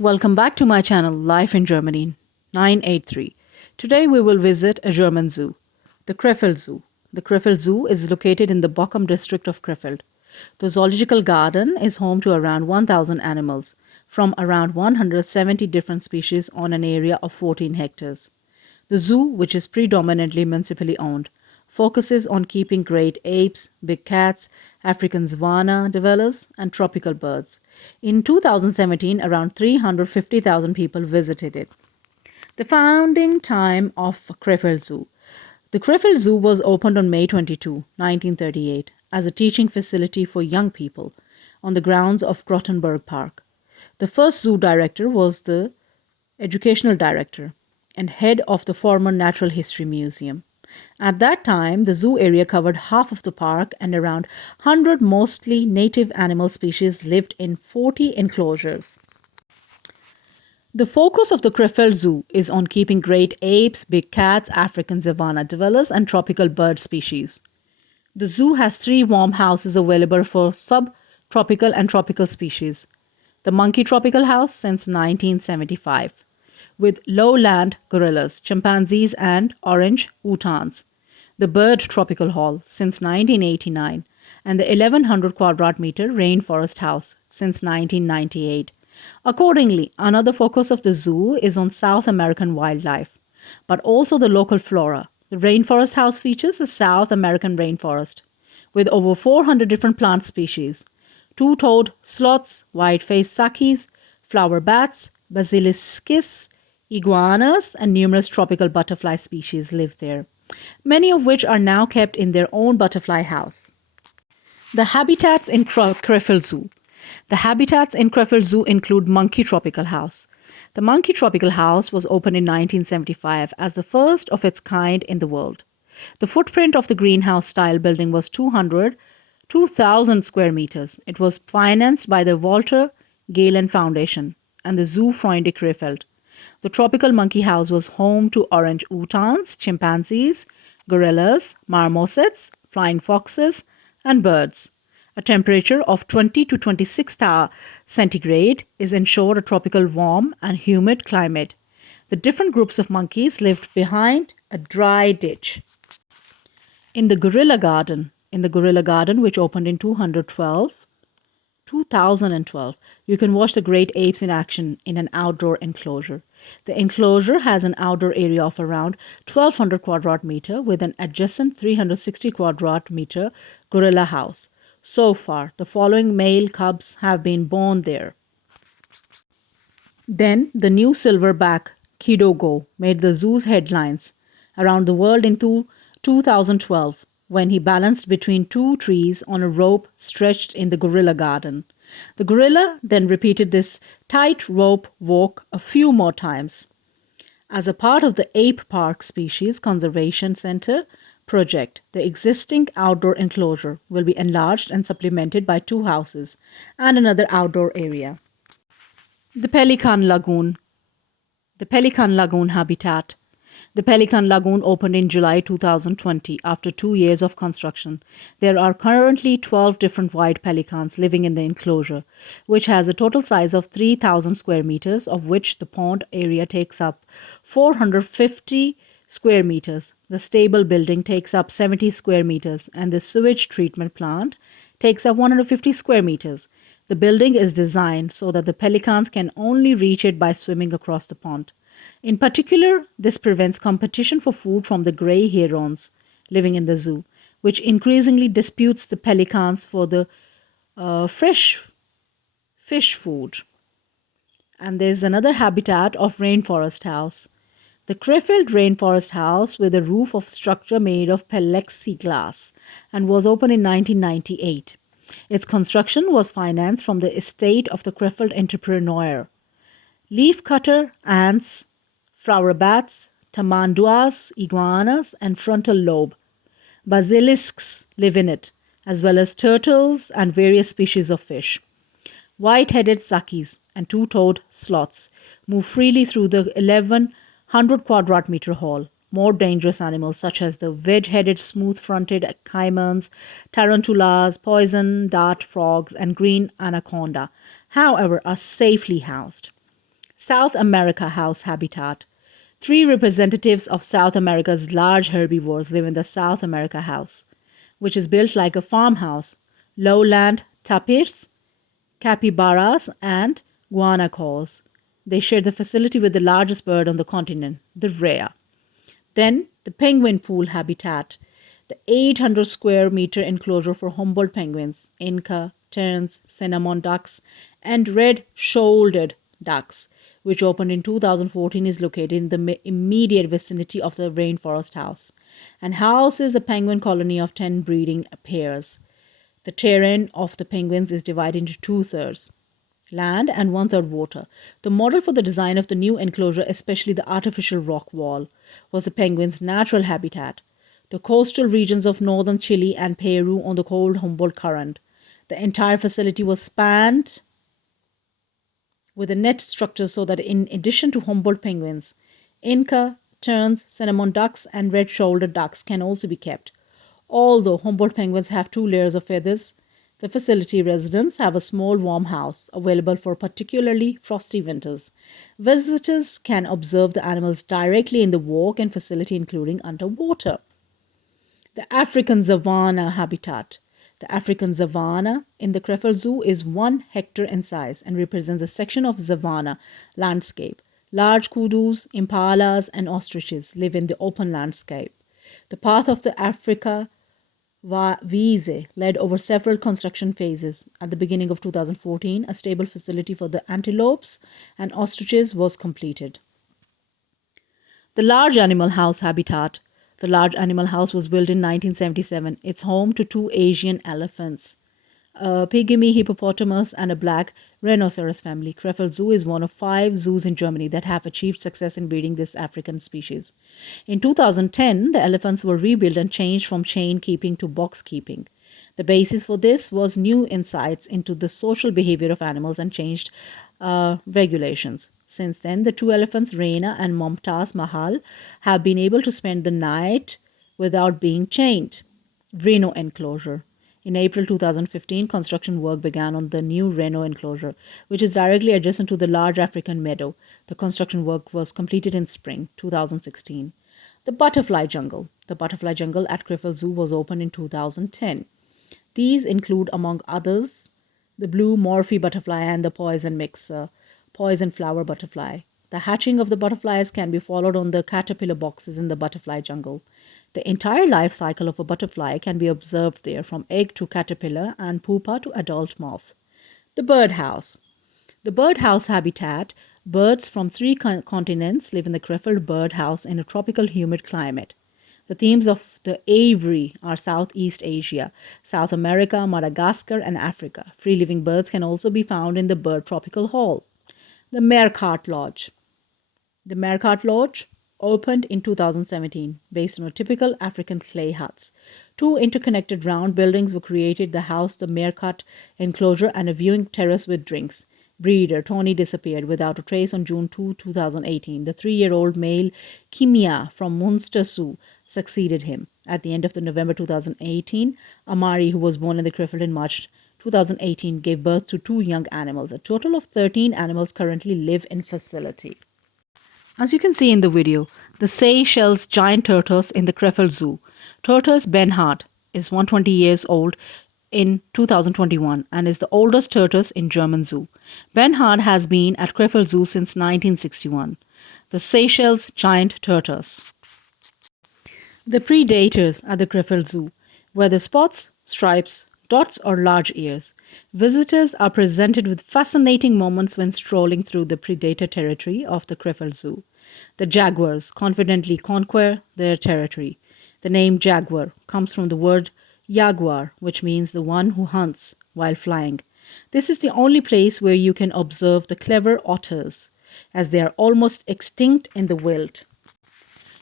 Welcome back to my channel, Life in Germany 983. Today we will visit a German zoo, the Krefeld Zoo. The Krefeld Zoo is located in the Bockum district of Krefeld. The zoological garden is home to around 1,000 animals from around 170 different species on an area of 14 hectares. The zoo, which is predominantly municipally owned, focuses on keeping great apes, big cats, African savanna dwellers, and tropical birds. In 2017, around 350,000 people visited it. The founding time of Krefeld Zoo. The Krefeld Zoo was opened on May 22, 1938, as a teaching facility for young people on the grounds of Grottenburg Park. The first zoo director was the educational director and head of the former Natural History Museum. At that time, the zoo area covered half of the park and around 100 mostly native animal species lived in 40 enclosures. The focus of the Krefeld Zoo is on keeping great apes, big cats, African savanna dwellers, and tropical bird species. The zoo has 3 warm houses available for subtropical and tropical species. The monkey tropical house since 1975, with lowland gorillas, chimpanzees, and orange utans. The bird tropical hall since 1989, and the 1100 quadrat meter rainforest house since 1998. Accordingly, another focus of the zoo is on South American wildlife, but also the local flora. The rainforest house features a South American rainforest with over 400 different plant species. Two-toed sloths, white-faced sakis, flower bats, basiliscus, iguanas, and numerous tropical butterfly species live there, many of which are now kept in their own butterfly house. The habitats in Krefeld Zoo. The habitats in Krefeld Zoo include Monkey Tropical House. The Monkey Tropical House was opened in 1975 as the first of its kind in the world. The footprint of the greenhouse-style building was 2,000 square meters. It was financed by the Walter Galen Foundation and the Zoo Freunde Krefeld. The tropical monkey house was home to orange utans, chimpanzees, gorillas, marmosets, flying foxes, and birds. A temperature of 20 to 26 centigrade is ensured a tropical warm and humid climate. The different groups of monkeys lived behind a dry ditch. In the Gorilla Garden, which opened in 2012, you can watch the great apes in action in an outdoor enclosure. The enclosure has an outdoor area of around 1,200 quadrat meter with an adjacent 360 quadrat meter gorilla house. So far, the following male cubs have been born there. Then, the new silverback Kidogo made the zoo's headlines around the world in 2012 when he balanced between 2 trees on a rope stretched in the gorilla garden. The gorilla then repeated this tightrope walk a few more times. As a part of the Ape Park Species Conservation Center project, the existing outdoor enclosure will be enlarged and supplemented by 2 houses and another outdoor area. The Pelican Lagoon habitat. The Pelican Lagoon opened in July 2020 after 2 years of construction. There are currently 12 different white pelicans living in the enclosure, which has a total size of 3,000 square meters, of which the pond area takes up 450 square meters. The stable building takes up 70 square meters, and the sewage treatment plant takes up 150 square meters. The building is designed so that the pelicans can only reach it by swimming across the pond. In particular, this prevents competition for food from the gray herons living in the zoo, which increasingly disputes the pelicans for the fresh fish food. And there's another habitat of rainforest house. The Krefeld Rainforest House with a roof of structure made of plexiglass and was opened in 1998. Its construction was financed from the estate of the Krefeld entrepreneur. Leafcutter ants, flower bats, tamanduas, iguanas, and frontal lobe basilisks live in it, as well as turtles and various species of fish. White-headed sakis and 2-toed sloths move freely through the 1,100 quadrat meter hall. More dangerous animals such as the wedge-headed smooth-fronted caimans, tarantulas, poison dart frogs, and green anaconda, however, are safely housed. South America house habitat. Three representatives of South America's large herbivores live in the South America house, which is built like a farmhouse. Lowland tapirs, capybaras, and guanacos. They share the facility with the largest bird on the continent, the rhea. Then the penguin pool habitat, the 800 square meter enclosure for Humboldt penguins, Inca, terns, cinnamon ducks, and red-shouldered ducks, which opened in 2014, is located in the immediate vicinity of the Rainforest House and houses a penguin colony of 10 breeding pairs. The terrain of the penguins is divided into two-thirds land and one-third water. The model for the design of the new enclosure, especially the artificial rock wall, was the penguin's natural habitat, the coastal regions of northern Chile and Peru on the cold Humboldt Current. The entire facility was spanned with a net structure so that in addition to Humboldt penguins, Inca, terns, cinnamon ducks, and red-shouldered ducks can also be kept. Although Humboldt penguins have two layers of feathers, the facility residents have a small warm house available for particularly frosty winters. Visitors can observe the animals directly in the walk and facility, including underwater. The African savanna habitat. The African savanna in the Krefeld Zoo is 1 hectare in size and represents a section of savanna landscape. Large kudus, impalas, and ostriches live in the open landscape. The path of the Africa Wiese led over several construction phases. At the beginning of 2014, a stable facility for the antelopes and ostriches was completed. The large animal house habitat. The large animal house was built in 1977. It's home to 2 Asian elephants, a pygmy hippopotamus, and a black rhinoceros family. Krefeld Zoo is one of 5 zoos in Germany that have achieved success in breeding this African species. In 2010, the elephants were rebuilt and changed from chain keeping to box keeping. The basis for this was new insights into the social behavior of animals and changed regulations. Since then, the 2 elephants, Reina and Mumtaz Mahal, have been able to spend the night without being chained. Reno enclosure. In April 2015, construction work began on the new Reno enclosure, which is directly adjacent to the large African meadow. The construction work was completed in spring 2016. The butterfly jungle. The butterfly jungle at Krefeld Zoo was opened in 2010. These include, among others, the blue Morphe butterfly and the poison flower butterfly. The hatching of the butterflies can be followed on the caterpillar boxes in the butterfly jungle. The entire life cycle of a butterfly can be observed there, from egg to caterpillar and pupa to adult moth. The birdhouse. The birdhouse habitat. Birds from 3 continents live in the Krefeld birdhouse in a tropical humid climate. The themes of the aviary are Southeast Asia, South America, Madagascar, and Africa. Free-living birds can also be found in the bird tropical hall. The Meerkat Lodge. The Meerkat Lodge opened in 2017 based on a typical African clay huts. 2 interconnected round buildings were created: the house, the meerkat enclosure, and a viewing terrace with drinks. Breeder Tony disappeared without a trace on June 2, 2018. The 3-year-old male Kimia from Munster Zoo succeeded him. At the end of the November 2018, Amari, who was born in the Krefeld in March 2018, gave birth to 2 young animals. A total of 13 animals currently live in facility. As you can see in the video, the Seychelles giant tortoise in the Krefeld Zoo. Tortoise Bernhard is 120 years old in 2021 and is the oldest tortoise in German zoo. Bernhard has been at Krefeld Zoo since 1961. The Seychelles giant tortoise. The predators at the Krefeld Zoo, whether spots, stripes, dots, or large ears. Visitors are presented with fascinating moments when strolling through the predator territory of the Krefeld Zoo. The jaguars confidently conquer their territory. The name jaguar comes from the word jaguar, which means the one who hunts while flying. This is the only place where you can observe the clever otters, as they are almost extinct in the wild.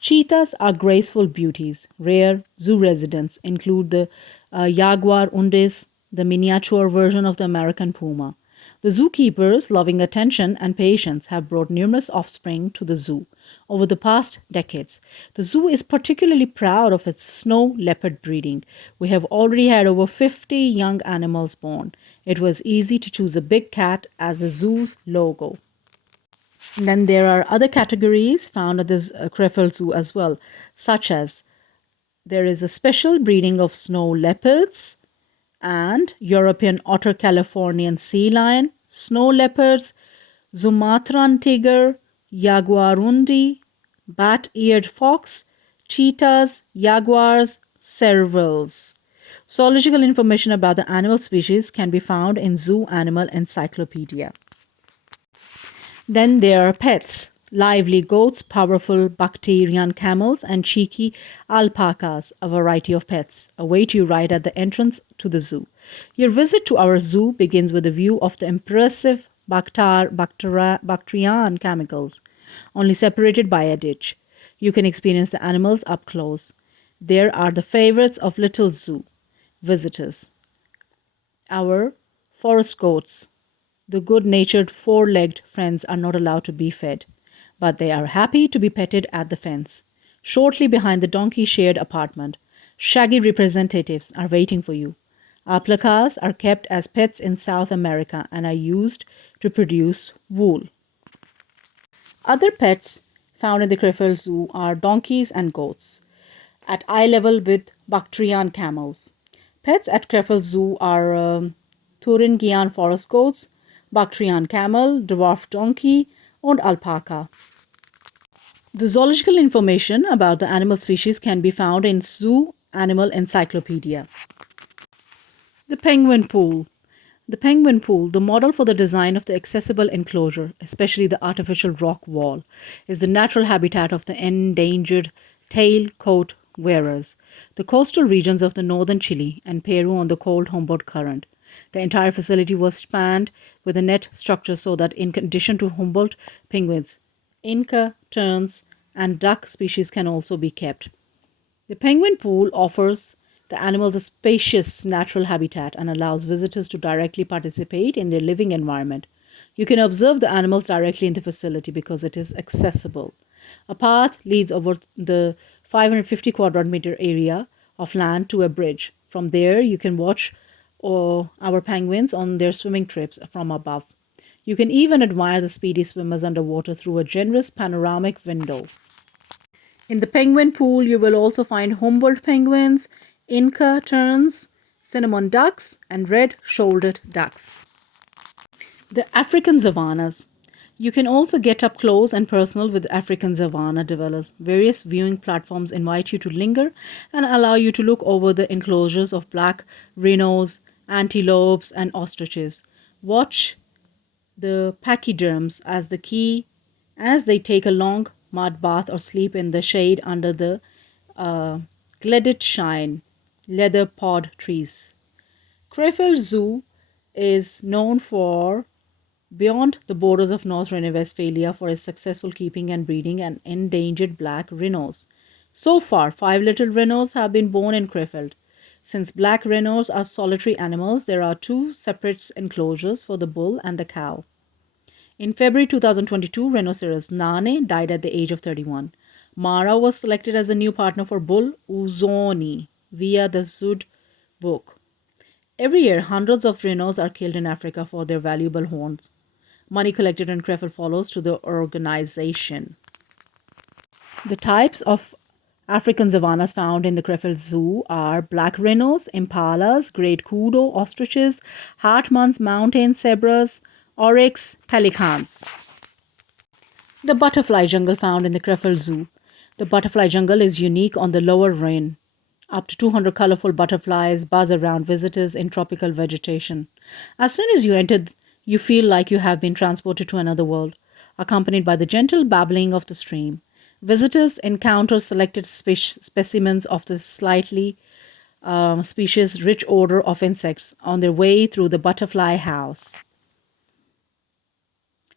Cheetahs are graceful beauties. Rare zoo residents include the jaguar undis, the miniature version of the American puma. The zookeepers, loving attention and patience, have brought numerous offspring to the zoo over the past decades. The zoo is particularly proud of its snow leopard breeding. We have already had over 50 young animals born. It was easy to choose a big cat as the zoo's logo. And then there are other categories found at this Krefeld Zoo as well, such as there is a special breeding of snow leopards and European otter, Californian sea lion, snow leopards, Sumatran tiger, jaguarundi, bat-eared fox, cheetahs, jaguars, servals. Zoological information about the animal species can be found in Zoo Animal Encyclopedia. Then there are pets, lively goats, powerful Bactrian camels, and cheeky alpacas, a variety of pets, await you right at the entrance to the zoo. Your visit to our zoo begins with a view of the impressive Bactrian camels, only separated by a ditch. You can experience the animals up close. There are the favorites of little zoo visitors, our forest goats. The good natured four legged friends are not allowed to be fed, but they are happy to be petted at the fence. Shortly behind the donkey shared apartment, shaggy representatives are waiting for you. Alpacas are kept as pets in South America and are used to produce wool. Other pets found in the Krefeld Zoo are donkeys and goats, at eye level with Bactrian camels. Pets at Krefeld Zoo are Thuringian forest goats, Bactrian camel, dwarf donkey, and alpaca. The zoological information about the animal species can be found in Zoo Animal Encyclopedia. The penguin pool. The penguin pool, the model for the design of the accessible enclosure, especially the artificial rock wall, is the natural habitat of the endangered tail-coat wearers, the coastal regions of the northern Chile and Peru on the cold Humboldt Current. The entire facility was spanned with a net structure so that, in addition to Humboldt penguins, Inca, terns, and duck species can also be kept. The penguin pool offers the animals a spacious natural habitat and allows visitors to directly participate in their living environment. You can observe the animals directly in the facility because it is accessible. A path leads over the 550 quadrat-meter area of land to a bridge. From there, you can watch our penguins on their swimming trips from above. You can even admire the speedy swimmers underwater through a generous panoramic window. In the penguin pool, you will also find Humboldt penguins, Inca terns, cinnamon ducks, and red-shouldered ducks. The African savannas. You can also get up close and personal with African savanna dwellers. Various viewing platforms invite you to linger and allow you to look over the enclosures of black rhinos, antelopes, and ostriches. Watch the pachyderms as they take a long mud bath or sleep in the shade under the gilded shine leather pod trees. Krefeld Zoo is known for beyond the borders of North Rhine-Westphalia for its successful keeping and breeding and endangered black rhinos. So far, 5 little rhinos have been born in Krefeld. Since black rhinos are solitary animals, there are 2 separate enclosures for the bull and the cow. In February 2022, rhinoceros Nane died at the age of 31. Mara was selected as a new partner for bull Uzoni via the Zood book. Every year, hundreds of rhinos are killed in Africa for their valuable horns. Money collected in Krefeld follows to the organization. The types of African savannas found in the Krefeld Zoo are black rhinos, impalas, great kudu, ostriches, Hartmann's mountain zebras, oryx, pelicans. The butterfly jungle found in the Krefeld Zoo. The butterfly jungle is unique on the lower Rhine. Up to 200 colorful butterflies buzz around visitors in tropical vegetation. As soon as you enter, you feel like you have been transported to another world, accompanied by the gentle babbling of the stream. Visitors encounter selected specimens of the slightly species rich order of insects on their way through the butterfly house.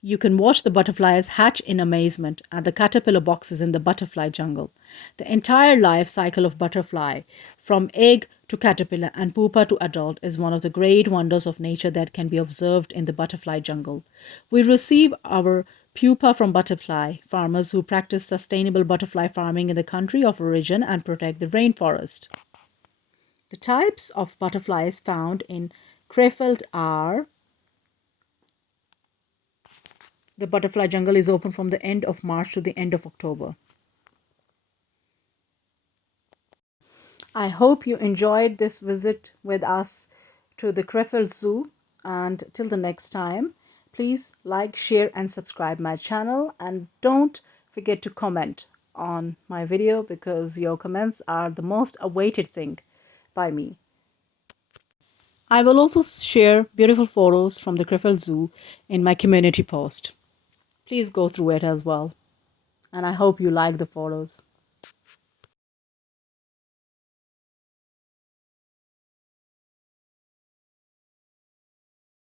You can watch the butterflies hatch in amazement at the caterpillar boxes in the butterfly jungle. The entire life cycle of butterfly, from egg to caterpillar and pupa to adult, is one of the great wonders of nature that can be observed in the butterfly jungle. We receive our pupa from butterfly farmers who practice sustainable butterfly farming in the country of origin and protect the rainforest. The types of butterflies found in Krefeld are The butterfly jungle is open from the end of March to the end of October. I hope you enjoyed this visit with us to the Krefeld Zoo. And till the next time, please like, share, and subscribe my channel. And don't forget to comment on my video because your comments are the most awaited thing by me. I will also share beautiful photos from the Krefeld Zoo in my community post. Please go through it as well. And I hope you like the photos.